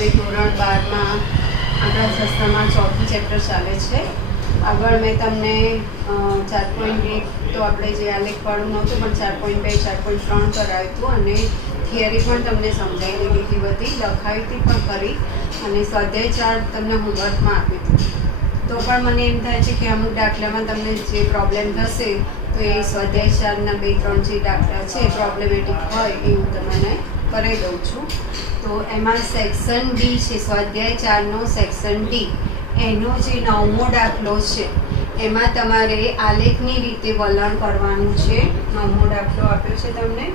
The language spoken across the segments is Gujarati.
આપણે ધોરણ 12માં આપણા સંસ્થામાં ચોથું ચેપ્ટર ચાલે છે. આગળ મેં તમને 4.1 તો આપણે જે આલેખવાળું નહોતું પણ 4.2 4.3 કરાવ્યું હતું અને થિયરી પણ તમને સમજાવી દીધી બધી, લખાવી હતી પણ કરી, અને સ્વાધ્યાય 4 તમને હોમવર્કમાં આપી હતી. તો પણ મને એમ થાય છે કે અમુક દાખલામાં તમને જે પ્રોબ્લેમ થશે તો એ સ્વાધ્યાય 4ના 2-3 જે દાખલા છે પ્રોબ્લેમેટિક હોય એ હું તમને કરાવી દઉં છું. તો એમાં સેક્શન ડી છે, સ્વાધ્યાય 4નો સેક્શન ડી, એનો જે 9મો દાખલો છે એમાં તમારે આલેખની રીતે વલણ કરવાનું છે. 9મો દાખલો આપ્યો છે તમને.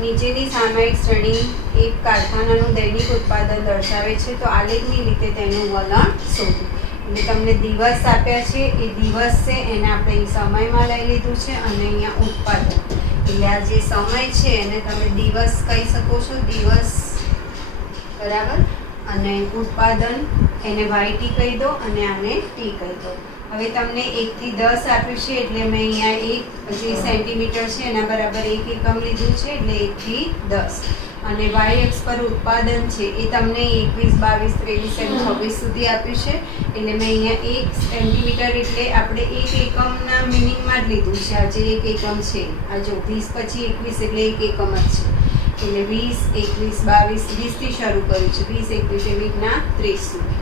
નીચેની સામયિક શ્રેણી એક કારખાનાનું દૈનિક ઉત્પાદન દર્શાવે છે, તો આલેખની રીતે તેનું વલણ શોધો. એટલે તમને દિવસ આપ્યા છે, એ દિવસ છે એને આપણે સમયમાં લઈ લીધું છે, અને અહીંયા ઉત્પાદન, એટલે આ જે સમય છે એને તમે દિવસ કહી શકો છો, દિવસ બરાબર, અને ઉત્પાદન એને વાયટી કહી દો અને આને ટી કહી દો. હવે તમને 1 થી 10 આપ્યું છે એટલે મેં અહીંયા 1 જે સેન્ટીમીટર છે એના બરાબર 1 એકમ લીધું છે, એટલે 1 થી 10. અને વાય અક્ષ પર ઉત્પાદન છે એ તમને 21, 22, 23 અને 26 સુધી આપ્યું છે, એટલે મેં અહીંયા 1 સેન્ટીમીટર એટલે આપણે 1 એકમના મિનિંગમાં જ લીધું છે. આ જે 1 એકમ છે, આ જો 20 પછી 21 એટલે 1 એકમ જ છે, એટલે 20, 21, 22, 20થી શરૂ કર્યું છે, 20, 21, 21ના 30 સુધી.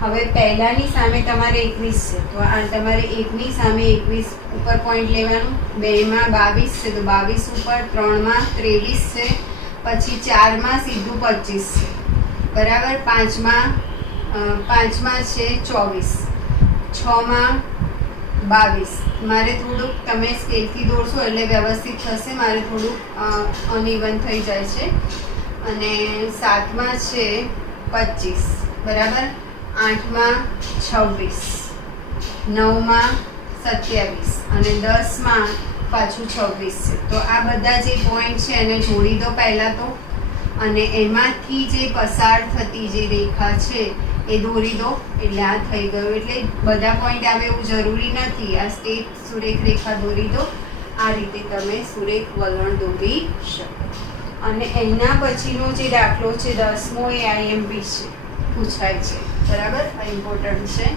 હવે પહેલાની સામે તમારે 21 છે, તો આ તમારે 1ની સામે 21 ઉપર પોઈન્ટ લેવાનું, 2માં 22 છે તો 22 ઉપર, 3માં 23 છે, પછી 4માં સીધું 25 છે બરાબર, 5માં છે 24, 6માં 22. મારે થોડુંક તમે સ્કેલથી દોરશો એટલે વ્યવસ્થિત થશે, મારે થોડુંક અનઇવન થઈ જાય છે. અને 7માં છે 25 બરાબર, 8માં 26, 9માં 27 અને 10માં પાછું 26 છે. તો આ બધા જે પોઈન્ટ છે એને જોડી દો પહેલાં તો, અને એમાંથી જે પસાર થતી જે રેખા છે એ દોરી દો, એટલે આ થઈ ગયું. એટલે બધા પોઈન્ટ આવે એવું જરૂરી નથી, આ સ્ટેટ સુરેખ રેખા દોરી દો. આ રીતે તમે સુરેખ વલણ દોરી શકો. અને એના પછીનો જે દાખલો છે 10મો એ IMP છે, પૂછાય છે બરાબર, આ ઇમ્પોર્ટન્ટ છે.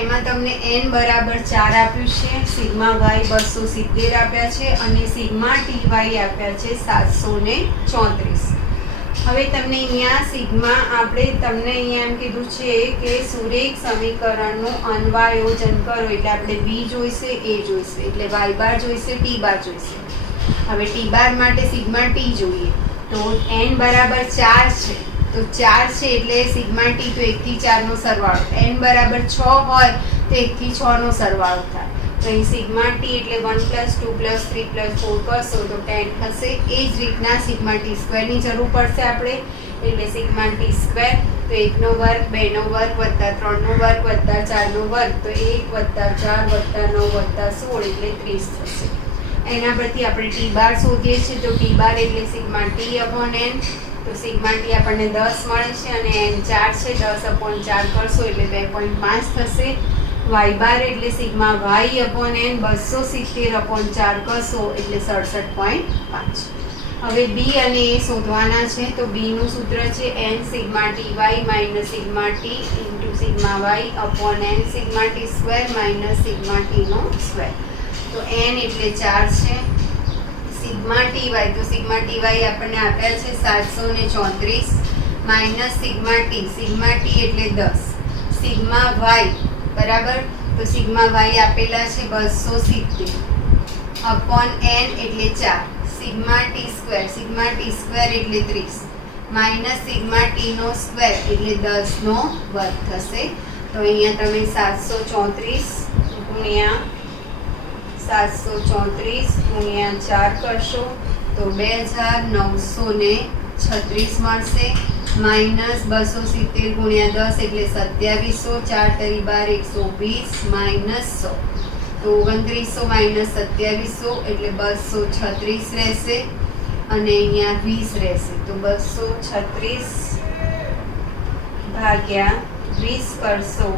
એમાં તમને n બરાબર 4 આપ્યું છે, સિગ્મા વાય 270 આપ્યા છે, અને સિગ્મા ટી વાય આપ્યા છે 734. હવે તમને અહીંયા સિગ્મા આપણે તમને અહીંયા એમ કીધું છે કે સુરેખ સમીકરણનું અન્વયોજન કરો, એટલે આપણે v જોઈશે, a જોઈશે, એટલે y બાર જોઈશે, t બાર જોઈશે. હવે t બાર માટે સિગ્મા ટી જોઈએ, તો n બરાબર 4 છે, તો 4 છે એટલે સિગ્મા ટી તો 1 થી 4 નો સરવાળો, n બરાબર 6 હોય તો 1 થી 6 નો સરવાળો થાય. તો અહીં સિગ્મા ટી એટલે 1 + 2 + 3 + 4 કરશો તો 10 થશે. એ જ રીતના સિગ્મા ટી સ્ક્વેરની જરૂર પડશે આપણે, એટલે સિગ્મા ટી સ્ક્વેર તો 1નો વર્ગ, 2નો વર્ગ વત્તા 3નો વર્ગ વત્તા 4નો વર્ગ, તો 1 વત્તા 4 વત્તા 9 વત્તા 16 એટલે 30 થશે. એના પરથી આપણે ટી બાર શોધીએ છીએ, તો ટી બાર એટલે સિગ્મા ટી અપોન n, તો સિગ્મા ટી આપણને 10 મળે છે અને n 4 છે, 10/4 કરશો એટલે 2.5 થશે. y બાર એટલે સિગ્મા y અપોન n 270/4 કરશો એટલે 67.5. હવે b અને a શોધવાના છે, તો b નું સૂત્ર છે n sigma t y minus sigma t into sigma y upon n sigma t square minus sigma t નો સ્ક્વેર. તો n એટલે 4 છે, સિગ્મા ટી વાય, તો સિગ્મા ટી વાય આપણને આપ્યા છે 734 માઇનસ સિગ્મા ટી એટલે 10, સિગ્મા વાય બરાબર, તો સિગ્મા વાય આપેલા છે 270 અપોન n એટલે 4, સિગ્મા ટી સ્ક્વેર એટલે 30 માઇનસ સિગ્મા ટી નો સ્ક્વેર એટલે 10 નો વર્ગ થશે. તો અહીંયા તમે 734 ગુણ્યા 4 કરશો તો 2936 મળશે, માઇનસ 270 ગુણ્યા 10 એટલે 2700, 4 × 12 120 માઇનસ 100, તો 2900 માઇનસ 2700 એટલે 236 રહેશે, અને અહીંયા 20 રહેશે. તો 236 ભાગ્યા 20 કરશો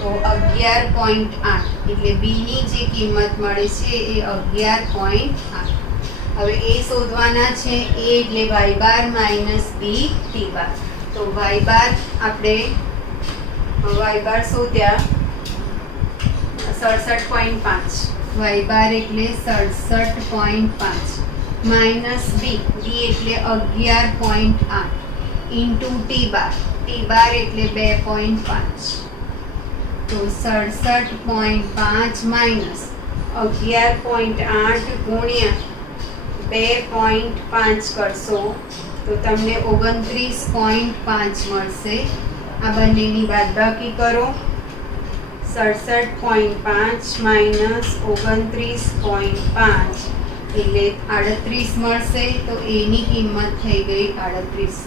તો 11.8, એટલે b ની જે કિંમત મળે છે એ 11.8. હવે એ શોધવાના છે, a એટલે y bar minus b t બાર. તો વાય બાર આપણે વાય બાર શોધ્યા 67.5. વાય બાર એટલે 67.5 માઇનસ બી એટલે 11.8 ઇન્ટુ ટી બાર એટલે 2.5. તો 67.5 માઇનસ 11.8 ગુણ્યા 2.5 કરશો તો તમને 29.5 મળશે. આ બંનેની બાદબાકી કરો. 67.5 માઇનસ 29.5 એટલે 38 મળશે. તો એની કિંમત થઈ ગઈ 38.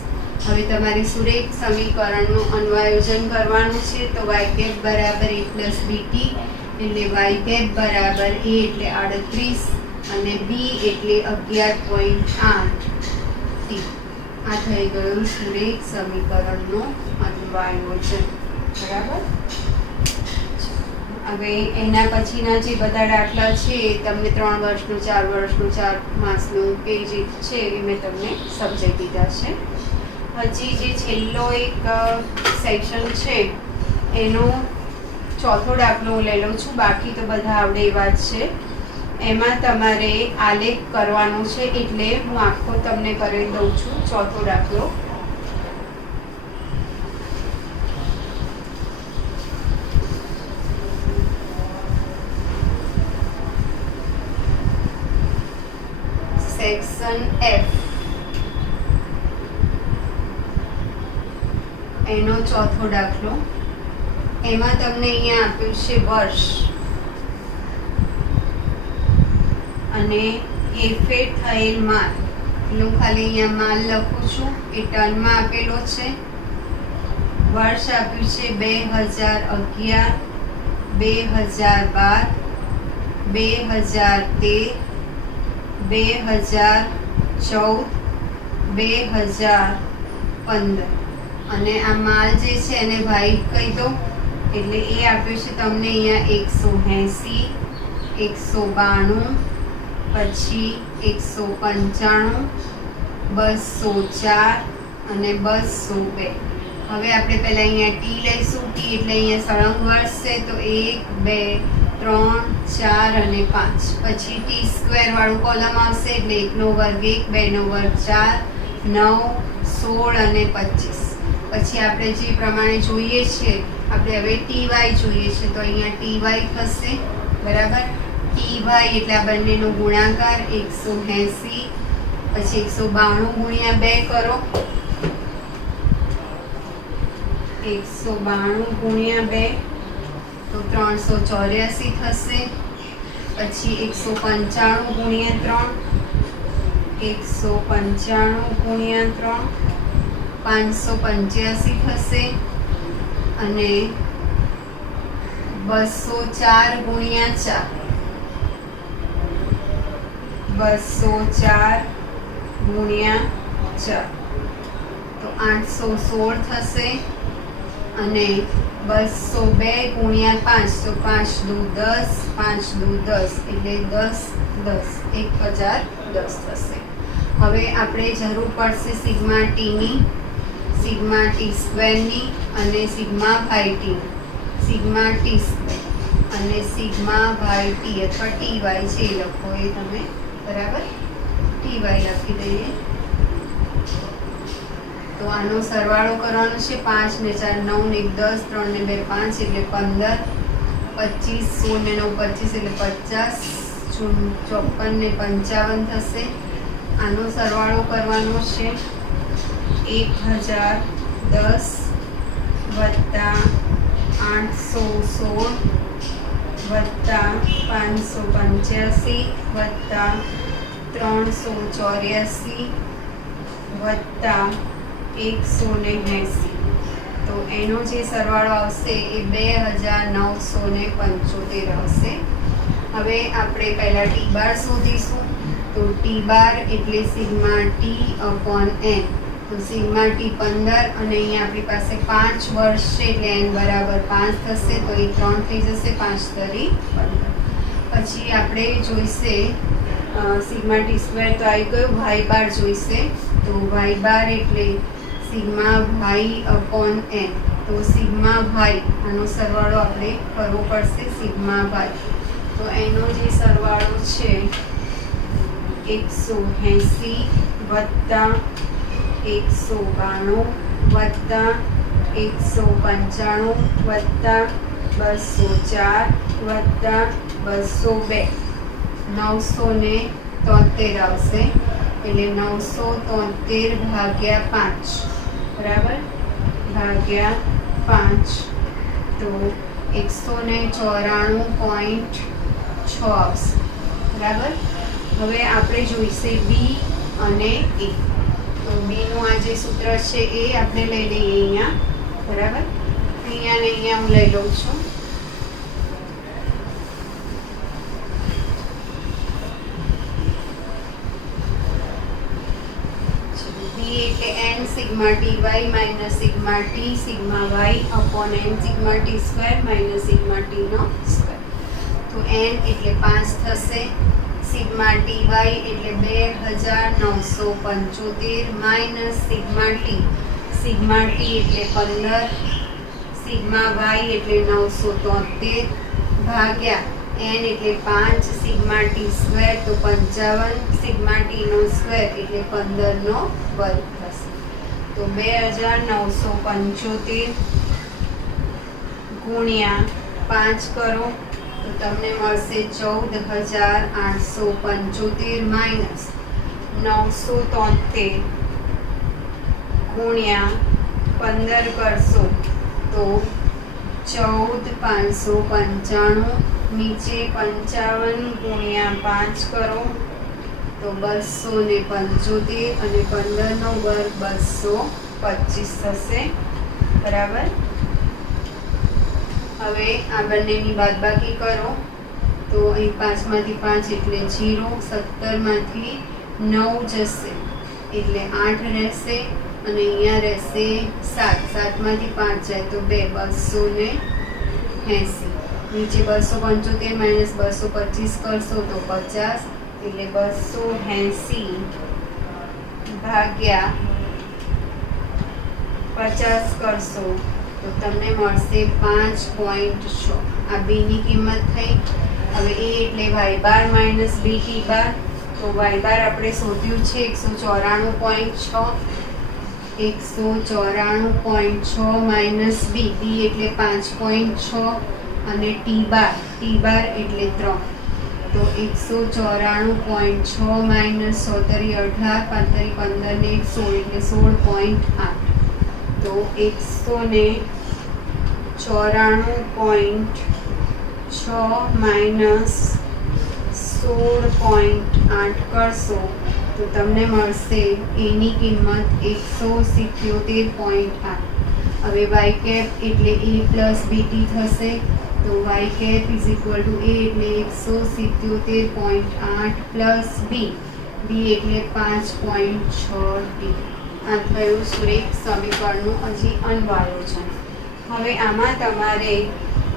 હવે તમારે સુરેખ સમીકરણનું અન્વયોજન કરવાનું છે. તો વાય કેપ બરાબર a પ્લસ બીટી એટલે વાય કેપ બરાબર a એટલે 38 અને બી એટલે 11.8 ટી. આ થઈ ગયું સુરેખ સમીકરણનું અન્વયોજન. બરાબર. હવે એના પછીના જે બધા દાખલા છે એ તમને 3 વર્ષનું 4 વર્ષનું 4 માસનું કે જે છે એ મેં તમને સમજાવી દીધા છે. હજી જે છેલ્લો એક સેક્શન છે એનો ચોથો દાખલો હું લઈ લઉં છું. બાકી તો બધા આવડે એવા જ છે. એમાં તમારે આલેખ કરવાનો છે એટલે હું આખો તમને કરી દઉં છું. ચોથો દાખલો સેક્શન એફ એનો ચોથો દાખલો. એમાં તમને અહીંયા આપ્યું છે વર્ષ અને હેરફેર થયેલ માલ. હું ખાલી અહીંયા માલ લખું છું. એ ટનમાં આપેલો છે. વર્ષ આપ્યું છે 2011, 2012, 2013, 2014, 2015 અને આ માલ જે છે એને વાઇટ કહી દો. એટલે એ આપ્યું છે તમને અહીંયા 180, 192, પછી 195, 204 અને 202. હવે આપણે પહેલાં અહીંયા ટી લઈશું. ટી એટલે અહીંયા સળંગ વર્ષ છે. તો 1, 2, 3, 4 અને 5. પછી ટી સ્ક્વેર વાળું કોલમ આવશે એટલે 1 નો વર્ગ 1, 2 નો વર્ગ 4, 9, 16 અને 25. પછી આપણે જે પ્રમાણે જોઈએ છે આપણે હવે ટી વાય જોઈએ છે. તો અહીંયા ટી વાય થશે. બરાબર. ટી વાય એટલે આ બંનેનો ગુણાકાર 180. પછી 192 ગુણ્યા 2 કરો. 192 ગુણ્યા 2 તો 384 થશે. પછી 195 ગુણ્યા 3, 195 ગુણ્યા 3 585 થશે. અને 204 ગુણ્યા 4, 204 ગુણ્યા 4 તો 816 થશે. અને 202 ગુણ્યા 5 તો 5 દુ 10, 5 દુ 10 એટલે 10 1010 થશે. હવે આપણે જરૂર પડશે સિગ્મા ટીની, સિગ્મા ટી સ્ક્વેરની અને સિગ્મા વાય ટીની. સિગ્મા ટી સ્ક્વેર અને સિગ્મા વાય ટી અથવા ટી વાય છે એ લખો એ તમે. બરાબર. ટી વાય લખી દઈએ. તો આનો સરવાળો કરવાનો છે. 5 ને 4 9 ને 1 10, 3 ને 2 5 એટલે 15, 25 16 ને 9 25 એટલે 50, 54 ને 55 થશે. આનો સરવાળો કરવાનો છે 1010 વત્તા 816 વત્તા 585 વત્તા 384 વત્તા 180. તો એનો જે સરવાળો આવશે એ 2975 હશે. હવે આપણે પહેલાં ટી બાર શોધીશું. તો ટી બાર એટલે સિગ્મા ટી અપોન એન. તો સિગ્મા ટી 15 અને અહીંયા આપણી પાસે 5 વર્ષ છે એટલે એન બરાબર 5 થશે. તો એ 3 થઈ જશે. 5 તરી 15. પછી આપણે જોઈશે સિગ્મા ટી સ્ક્વેર તો આવી ગયું. વાય બાર જોઈશે. તો વાય બાર એટલે સિગ્મા વાય અપોન એન. તો સિગ્મા વાય આનો સરવાળો આપણે કરવો પડશે, સિગ્મા વાય. તો એનો જે સરવાળો છે 180 વત્તા 192 વત્તા 195 વત્તા 204 વત્તા 202, 973 આવશે. એટલે 973 ભાગ્યા 5, બરાબર, ભાગ્યા 5. તો 194.6 આવશે, બરાબર. હવે આપણે જોઈશે બી અને એ. તો બીનું આ જે સૂત્ર છે એ આપણે લઈ લઈએ અહીંયા, બરાબર. અહીંયા ને અહીંયા હું લઈ લઉં છું. બી એટલે n sigma t y minus sigma t sigma y upon n sigma t square minus sigma t નો સ્ક્વેર. તો n એટલે 5 થશે, સિગ્મા ટી વાય એટલે 2975 માઇનસ સિગ્મા ટી એટલે 15, સિગ્મા વાય એટલે 973 ભાગ્યા n એટલે 5 સિગ્મા ટી સ્ક્વેર તો 55, સિગ્મા ટી નો સ્ક્વેર એટલે 15 નો વર્ગ થશે. તો 2975 ગુણ્યા 5 કરો તો તમને મળશે 14875 માઇનસ 973 ગુણ્યા 15 કરશો તો 14595, નીચે 55 ગુણ્યા 5 કરો તો 275 અને 15 નો વર્ગ 225 થશે, બરાબર. હવે આ બંનેની બાદબાકી કરો તો અહીં 5 માંથી 5 એટલે 0, 17 માંથી 9 જશે એટલે 8 રહેશે અને અહીંયા રહેશે 7, 7 માંથી 5 જાય તો 280, નીચે 275 માઇનસ 225 કરશો તો 50 એટલે 280 ભાગ્યા 50 કરશો તો તમને મળશે 5.6. આ બી ની કિંમત થઈ. હવે એ એટલે વાય બાર માઇનસ બી ટી બાર. તો વાય બાર આપણે શોધ્યું છે 194.6, 194.6 માઇનસ બી, બી એટલે 5.6 અને ટી બાર એટલે 3. તો 194.6 માઇનસ 100 18, 15 ને 16 એટલે 16.8. તો 194.6 માઇનસ 16.8 કરશો તો તમને મળશે એની કિંમત 177.8. હવે વાય કેપ એટલે એ પ્લસ બીટી થશે. તો y cap is equal to a એટલે 177.8 પ્લસ બી, બી એટલે 5.6 આ થયું સુરેખ સમીકરણનું હજી અન્વયોજન. હવે આમાં તમારે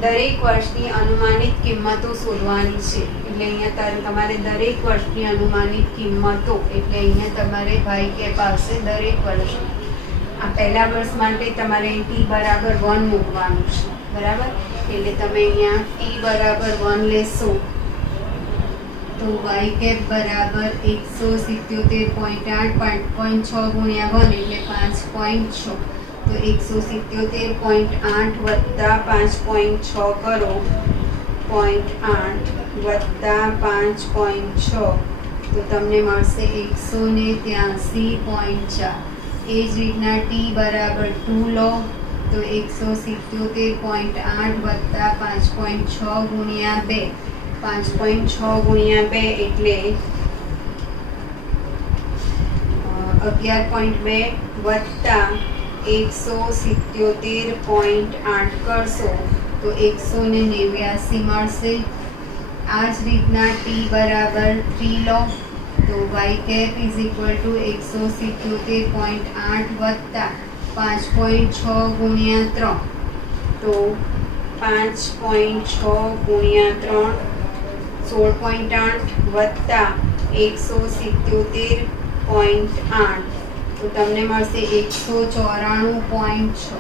દરેક વર્ષની અનુમાનિત કિંમતો શોધવાની છે. એટલે અહીંયા તમારે દરેક વર્ષની અનુમાનિત કિંમતો એટલે અહીંયા તમારે વાય કેપ આવશે દરેક વર્ષની. આ પહેલા વર્ષ માટે તમારે ટી બરાબર 1 મૂકવાનું છે, બરાબર. એટલે તમે અહીંયા ટી બરાબર 1 લેશો તો વાય કેપ બરાબર 177.8, 5.6 ગુણ્યા 1 એટલે 5.6. તો 177.8 વત્તા 5.6 કરો, 0.8 વત્તા 5.6 તો તમને મળશે 183.4. એ જ રીતના ટી બરાબર 2 લો તો 177.8 વત્તા 5.6 ગુણ્યા 2, 5.6 ગુણ્યા 2 એટલે 11.2 વત્તા 177.8 કરશો તો 189 મળશે. આ જ રીતના ટી બરાબર 3 લો તો y cap is equal to 177.8 વત્તા 5.6 ગુણ્યા 3 તો 5.6 ગુણ્યા 3 16.8 વત્તા 177.8 તો તમને મળશે 194.6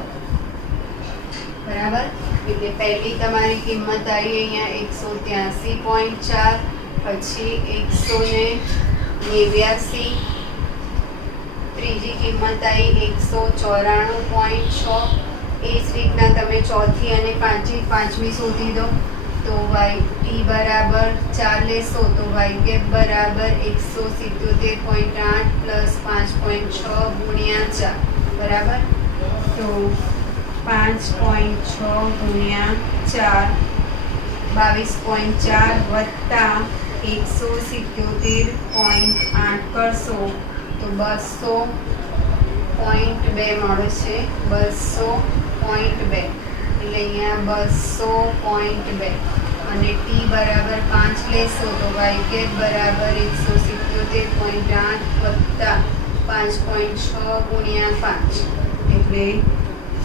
બરાબર. એટલે પહેલી તમારી કિંમત આવી અહીંયા 183.4, પછી 189, ત્રીજી કિંમત આવી 194.6. એ જ રીતના તમે ચોથી અને પાંચમી શોધી દો. તો ટી બરાબર 4 લેશો તો વાય કેપ બરાબર 177.8 પ્લસ 5.6 ગુણ્યા 4 બરાબર. તો 5.6 ગુણ્યા 4 22.4 વત્તા 177.8 કરશો તો 200.2 મળે છે. 200.2 એટલે અહીંયા 200.2 અને ટી બરાબર 5 લેશો તો વાય કેપ બરાબર 177.8 વત્તા 5.6 ગુણ્યા 5 એટલે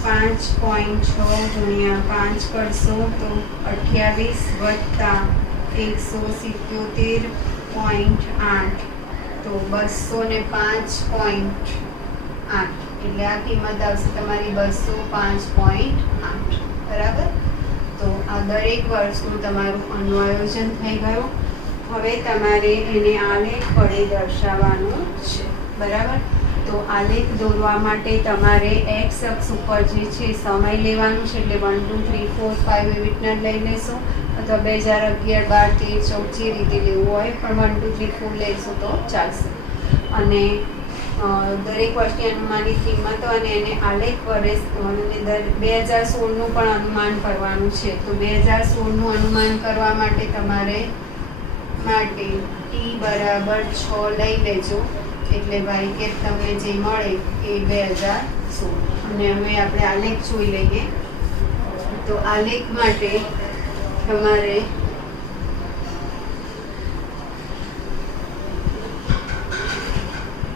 5.6 ગુણ્યા 5 કરશો તો 28 વત્તા 177.8 તો 205.8 એટલે આ કિંમત આવશે તમારી 205.8 બરાબર. તો આ દરેક વર્ષનું તમારું અન્વયોજન થઈ ગયું. હવે તમારે એને આલેખ વડે દર્શાવવાનું છે બરાબર. તો આલેખ દોરવા માટે તમારે એક્સ અક્ષ ઉપર જે છે સમય લેવાનું છે, એટલે 1 2 3 4 5 એવી રીતના લઈ લેશો, અથવા 2011 12 13 14 જે રીતે લેવું હોય, પણ 1 2 3 4 લેશો તો ચાલશે. અને દરેક વર્ષની અનુમાનિત કિંમતો અને એને આલેખ વડે 2016નું પણ અનુમાન કરવાનું છે. તો 2016નું અનુમાન કરવા માટે તમારે ટી બરાબર 6 લઈ લેજો, એટલે વાય કેપ તમને જે મળે એ 2016. અને હવે આપણે આલેખ જોઈ લઈએ. તો આલેખ માટે તમારે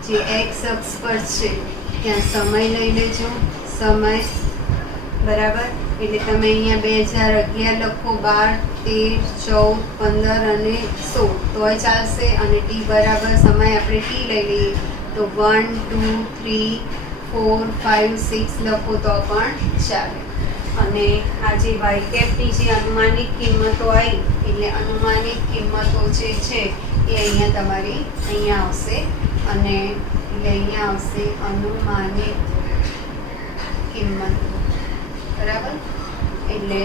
જે એક્સ અક્ષ પર છે ત્યાં સમય લઈ લેજો. સમય બરાબર, એટલે તમે અહીંયા 2011 લખો, 12 13 14 15 અને 16 તોય ચાલશે. અને ટી બરાબર સમય આપણે ટી લઈ લઈએ તો 1 2 3 4 5 6 લખો તો પણ ચાલે. અને આ જે વાય કેપની જે અનુમાનિત કિંમતો આવી, એટલે અનુમાનિત કિંમતો જે છે એ અહીંયા તમારી અહીંયા આવશે. અને એટલે અહીંયા આવશે અનુમાનિત કિંમત બરાબર. એટલે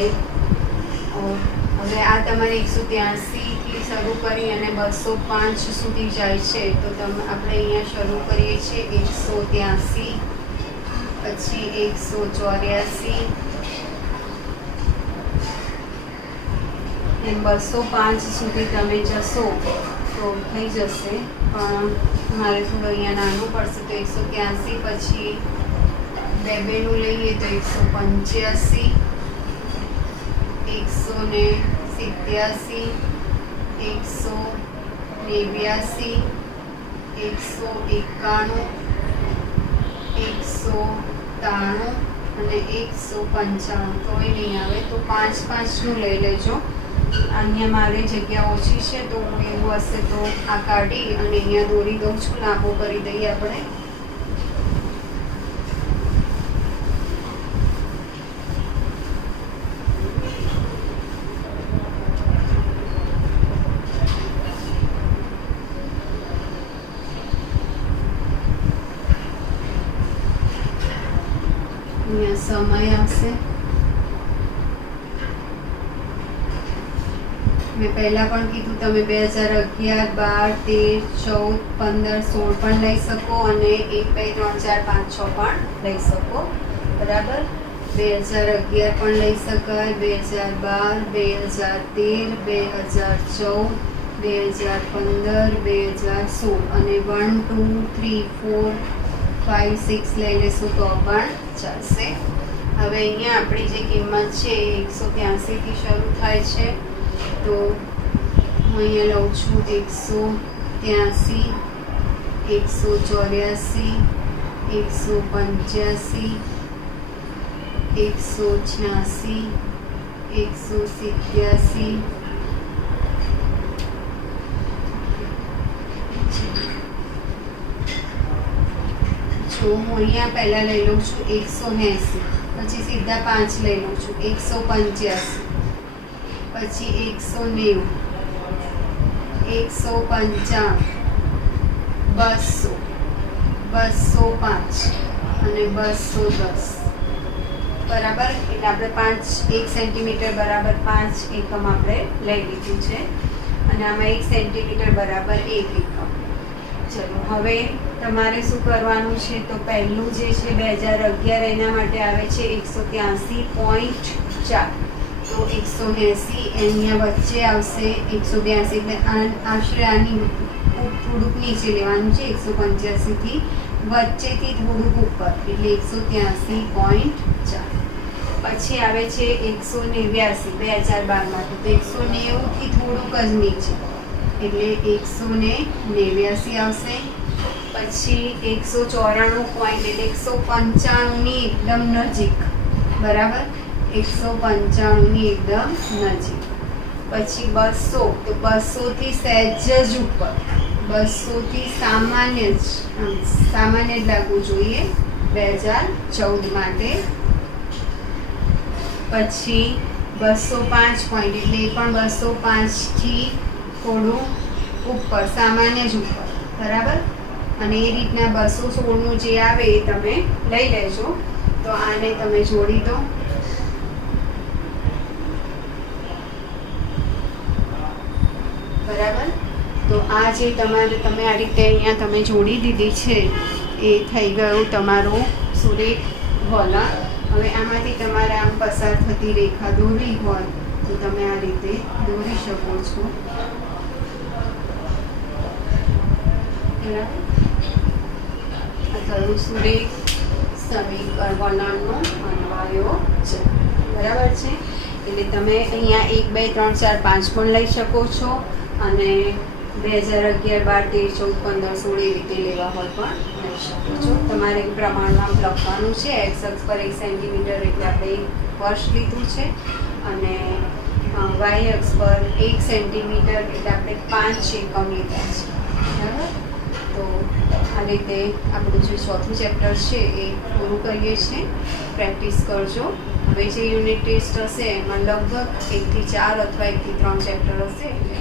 હવે આ તમારે 183 થી શરૂ કરી અને 205 સુધી જાય છે. તો આપણે અહીંયા શરૂ કરીએ છીએ 183, પછી 184 એમ 205 સુધી તમે જશો તો થઈ જશે. પણ મારે થોડું અહીંયા નાનું પડશે તો 183, પછી બેનું લઈએ તો 185, 187, 189, 191, 193 અને 195 તોય નહીં આવે. તો 5-5નું લઈ લેજો. અહીંયા મારે જગ્યા ઓછી છે તો હું એવું હશે તો આ કાઢી અને અહીંયા દોરી દઉં છું. લાંબો કરી દઈએ આપણે. અહીંયા સમય આવશે. મેં પહેલાં પણ કીધું તમે 2011 12 13 14 15 16 પણ લઈ શકો અને 1 2 3 4 5 6 પણ લઈ શકો બરાબર. 2011 પણ લઈ શકાય, 2012 2013 2014 2015 2016 અને 1 2 3 4 5 6 લઈ લેશું તો પણ ચાલશે. હવે અહીંયા આપણી જે કિંમત છે એ 183 થી શરૂ થાય છે. તો હું અહીંયા લઉં છું 183, 184, 185, 186, 187, 84, 185, 186, 187, તો હું અહીંયા પહેલાં લઈ લઉં છું 180, પછી સીધા 5 લઈ લઉં છું 185, પછી 190, 195, 200, 205 અને 210 બરાબર. એટલે આપણે 1 સેન્ટીમીટર બરાબર 5 એકમ આપણે લઈ લીધું છે અને આમાં 1 સેન્ટીમીટર બરાબર 1 એકમ. ચલો હવે તમારે શું કરવાનું છે, તો પહેલું જે છે 2011 એના માટે આવે છે 183.4, તો 180 અહીંયા વચ્ચે આવશે 182, એટલે આશરે આની થોડુંક નીચે લેવાનું છે 185 થી વચ્ચેથી થોડુંક ઉપર, એટલે 183.4. પછી આવે છે 189 2012 માટે, તો 190 થી થોડુંક જ નીચે, એટલે 189 આવશે. પછી 194 પોઈન્ટ, એટલે 195 ની એકદમ નજીક, બરાબર, 195 ની એકદમ નજીક. પછી 200, તો 200 થી સહેજ જ ઉપર, 200 થી સામાન્ય જ લાગવું જોઈએ 2014 માટે. પછી 205 પોઈન્ટ, એટલે એ પણ 205 થી થોડું ઉપર, સામાન્ય જ ઉપર, બરાબર. અને એ રીતના 216નું જે આવે એ તમે લઈ લેજો. તો આને તમે જોડી દો. બરાબર. તો આ જે તમે આ રીતે અહીંયા તમે જોડી દીધી છે એ થઈ ગયું તમારું સુરેખ વલણ. હવે આમાંથી તમારે આમ પસાર થતી રેખા દોરવી હોય તો તમે આ રીતે દોરી શકો છો. બરાબર. આ થયું સુરેખ સમીકરણ વલણનો અન્વયો છે. બરાબર છે. એટલે તમે અહીંયા 1 2 3 4 5 પણ લઈ શકો છો અને 2011 12 13 14 15 16 એ રીતે લેવા હોય પણ લઈ શકો છો. તમારે પ્રમાણમાં લખવાનું છે. એક્સ અક્ષ પર 1 સેન્ટીમીટર એટલે આપણે 1 વર્ષ લીધું છે અને વાય અક્ષ પર 1 સેન્ટીમીટર એટલે આપણે 5 એકમ લીધા છે. બરાબર. તો આ રીતે આપણું જે ચોથું ચેપ્ટર છે એ પૂરું કરીએ છીએ. પ્રેક્ટિસ કરજો. હવે જે યુનિટ ટેસ્ટ હશે એમાં લગભગ 1 થી 4 અથવા 1 થી 3 ચેપ્ટર હશે એટલે